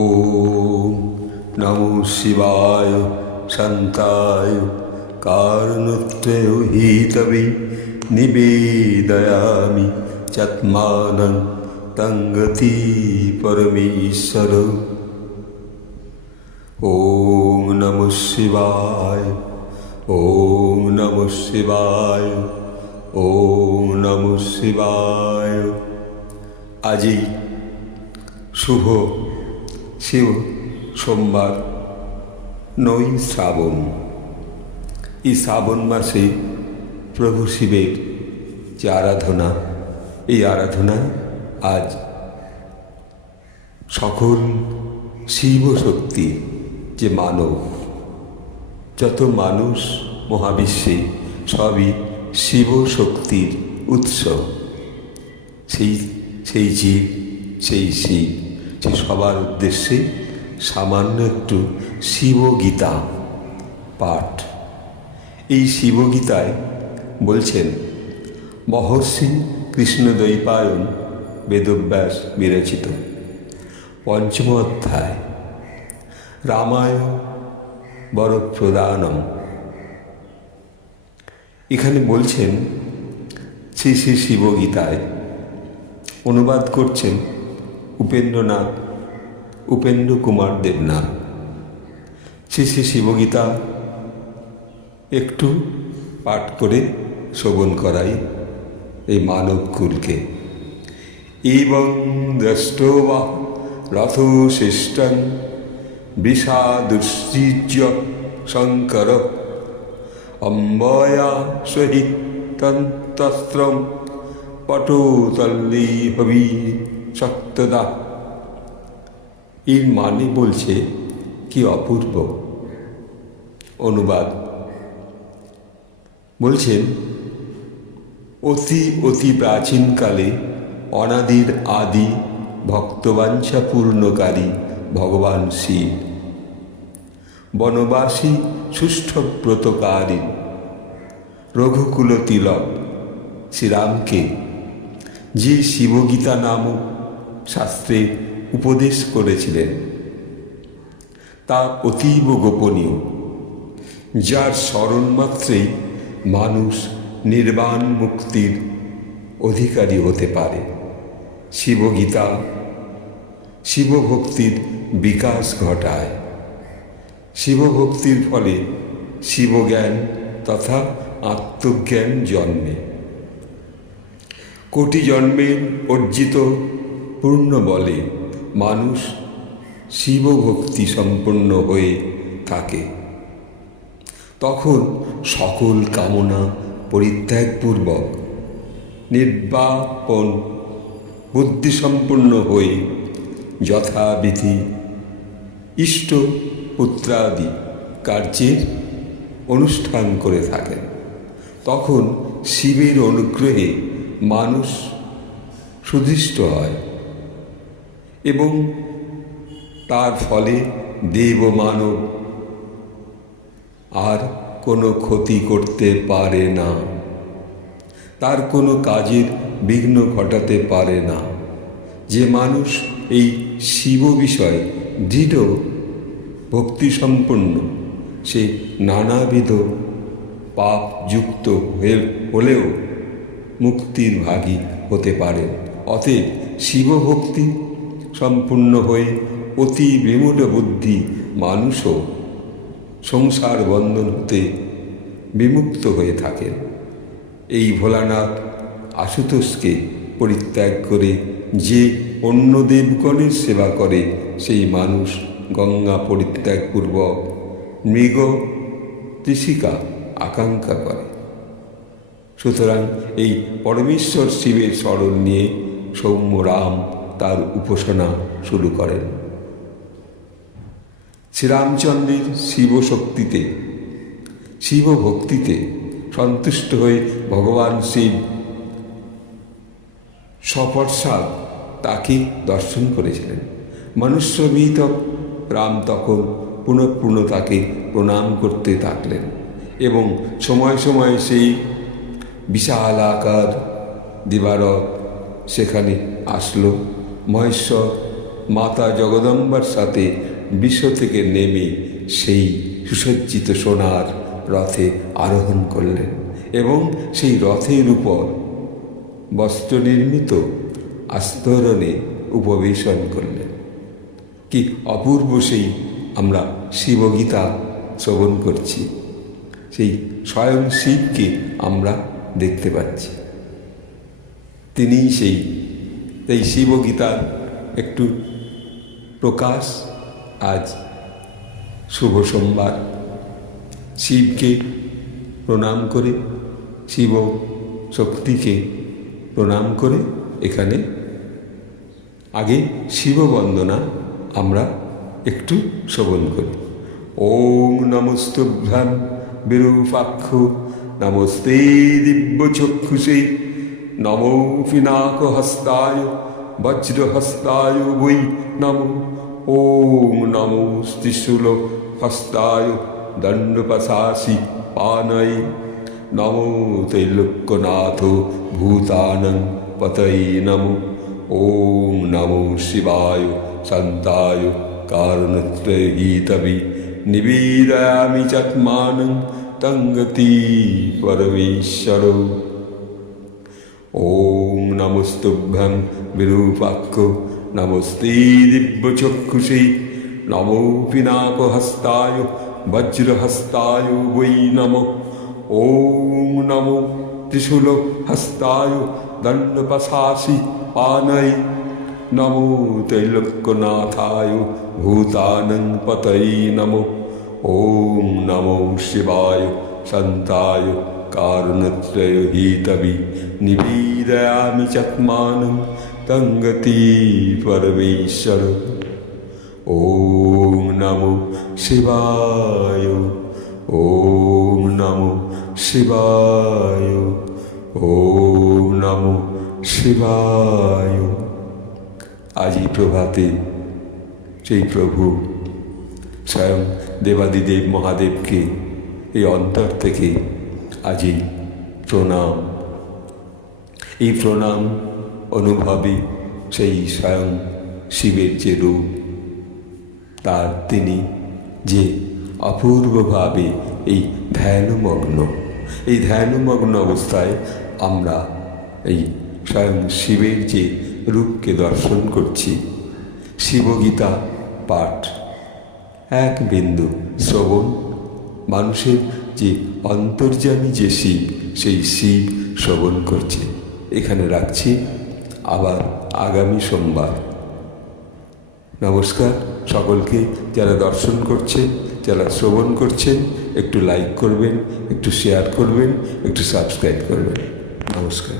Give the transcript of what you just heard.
ওম নমো শিবায় শান্তায় কারণত্রয় হিতবে নিবেদয়ামি চাত্মানং তঙ্গতি পরমেশ্বর। ওম নমো শিবায়, ওম নমো শিবায়, ওম নমো শিবায়। আজি শুভ শিব সোমবার, 9 শ্রাবণ। এই শ্রাবণ মাসে প্রভু শিবের যে আরাধনা, এই আরাধনায় আজ সকল শিব শক্তি যে মানব, যত মানুষ মহাবিশ্বে সবই শিব শক্তির উৎস। সেই জীব, সেই শিব, যে সবার উদ্দেশ্যে সামান্য একটু শিবগীতা পাঠ। এই শিবগীতায় বলছেন মহর্ষি কৃষ্ণদ্বৈপায়ন বেদব্যাস বিরচিত 5ম অধ্যায় রামায় বরপ্রদানম। এখানে বলছেন শ্রী শ্রী শিবগীতায়, অনুবাদ করছেন উপেন্দ্র কুমার দেবনাথ। শ্রী শ্রী শিবগীতা একটু পাঠ করে শ্রবণ করাই এই মানবকুলকে। এবং দ্রষ্টবা রথোশিষ্টং বিষাদুশ্চির্য শঙ্কর অম্বয়া সহিতন্ত্রম পটোতল্লী হবি শক্তদা। এর মানে বলছে কি অপূর্ব। অনুবাদ বলছেন অতি প্রাচীনকালে অনাদির আদি ভক্তবাঞ্ছা পূর্ণকারী ভগবান শিব বনবাসী সুষ্ঠব্রতকারী রঘুকুল তিলক শ্রীরামকে যে শিবগীতা নামক শাস্ত্রে উপদেশ করেছিলেন তা অতীব গোপনীয়, যার স্মরণ মাত্রেই মানুষ নির্বাণ মুক্তির অধিকারী হতে পারে। শিবগীতা শিবভক্তির বিকাশ ঘটায়। শিবভক্তির ফলে শিবজ্ঞান তথা আত্মজ্ঞান জন্মে। কোটি জন্মের অর্জিত পূর্ণ বলে মানুষ শিবভক্তি সম্পন্ন হয়ে থাকে। তখন সকল কামনা পরিত্যাগপূর্বক নির্বাপন বুদ্ধিসম্পন্ন হয়ে যথাবিধি ইষ্ট পুত্রাদি কার্যের অনুষ্ঠান করে থাকেন। তখন শিবের অনুগ্রহে মানুষ সুদৃষ্ট হয় এবং তার ফলে দেব মানব আর কোনো ক্ষতি করতে পারে না, তার কোনো কাজের বিঘ্ন ঘটাতে পারে না। যে মানুষ এই শিব বিষয়ে দৃঢ় ভক্তিসম্পন্ন, সে নানাবিধ পাপযুক্ত হলেও মুক্তির ভাগী হতে পারে। অতএব শিবভক্তি সম্পূর্ণ হয়ে অতি বিমূঢ় বুদ্ধি মানুষও সংসার বন্ধন হতে বিমুক্ত হয়ে থাকেন। এই ভোলানাথ আশুতোষকে পরিত্যাগ করে যে অন্য দেবগণের সেবা করে, সেই মানুষ গঙ্গা পরিত্যাগপূর্বক মৃগ তৃষিকা আকাঙ্ক্ষা করে। সুতরাং এই পরমেশ্বর শিবের স্মরণ নিয়ে সৌম্য রাম তার উপাসনা শুরু করেন। শ্রীরামচন্দ্রের শিবশক্তিতে, শিবভক্তিতে সন্তুষ্ট হয়ে ভগবান শিব সপর্ষদ তাকে দর্শন করেছিলেন। মনুষ্যবিহিত রাম তখন পুনঃ তাকে প্রণাম করতে থাকলেন এবং সময় সময় সেই বিশাল আকার দিবারত সেখানে আসলো। মহেশ্বর মাতা জগদম্বার সাথে বিশ্ব থেকে নেমে সেই সুসজ্জিত সোনার রথে আরোহণ করলেন এবং সেই রথের উপর বস্ত্র নির্মিত আস্তরণে উপবেশন করলেন। কি অপূর্ব সেই আমরা শিবগীতা শ্রবণ করছি, সেই স্বয়ং শিবকে আমরা দেখতে পাচ্ছি। তিনিই সেই শিবগীতার একটু প্রকাশ আজ শুভ সোমবার। শিবকে প্রণাম করে, শিব শক্তিকে প্রণাম করে এখানে আগে শিব বন্দনা আমরা একটু শ্রবণ করি। ওম নমস্তুভ্যাং বিরূপাক্ষ নমস্তে দিব্যচক্ষুষে নমো পিনাকহস্তায় বজ্রহস্তায় বৈ নমো। ওম নমো ত্রিশূলহস্তায় দণ্ডপাশাসি পানয়ে নমো ত্রৈলোক্যনাথ ভূতানাং পতয়ে নমো। ওম নমো শিবায় শান্তায় কারণত্রয়ীতবে নিবেদয়ামি চাত্মানং তঙ্গতি পরমেশ্বর। ওম নমস্তুভ্যং বিরূপাক্ষ নমস্তে দিব্যচক্ষুষে নমো পিনাকহস্তায় বজ্রহস্তায় বৈ নমো। ওম নমো ত্রিশূলহস্তায় দণ্ডপাশাসি পানয়ে নমো ত্রৈলোক্যনাথায় ভূতানাং পতয়ে নমো। ওম নমো শিবায় শান্তায় কারণত্রয়ীতবে নিবেদয়ামি চাত্মানং তঙ্গতি পরমেশ্বর। ওম নমো শিবায়, ওম নমো শিবায়, ওম নমো শিবায়। আজই প্রভাতে সেই প্রভু স্বয়ং দেবাদিদেব মহাদেবকে এই অন্তর থেকে আজই প্রণাম। এই প্রণাম অনুভবে সেই স্বয়ং শিবের যে রূপ, তার তিনি যে অপূর্বভাবে এই ধ্যানমগ্ন অবস্থায় আমরা এই স্বয়ং শিবের যে রূপকে দর্শন করছি। শিবগীতা পাঠ, এক বিন্দু শ্রবণ, মানুষের যে অন্তর্যামী যে শিব, সেই শিব শ্রবণ করছে। এখানে রাখছি, আবার আগামী সোমবার। নমস্কার সকলকে, যারা দর্শন করছেন, যারা শ্রবণ করছেন, একটু লাইক করবেন, একটু শেয়ার করবেন, একটু সাবস্ক্রাইব করবেন। নমস্কার।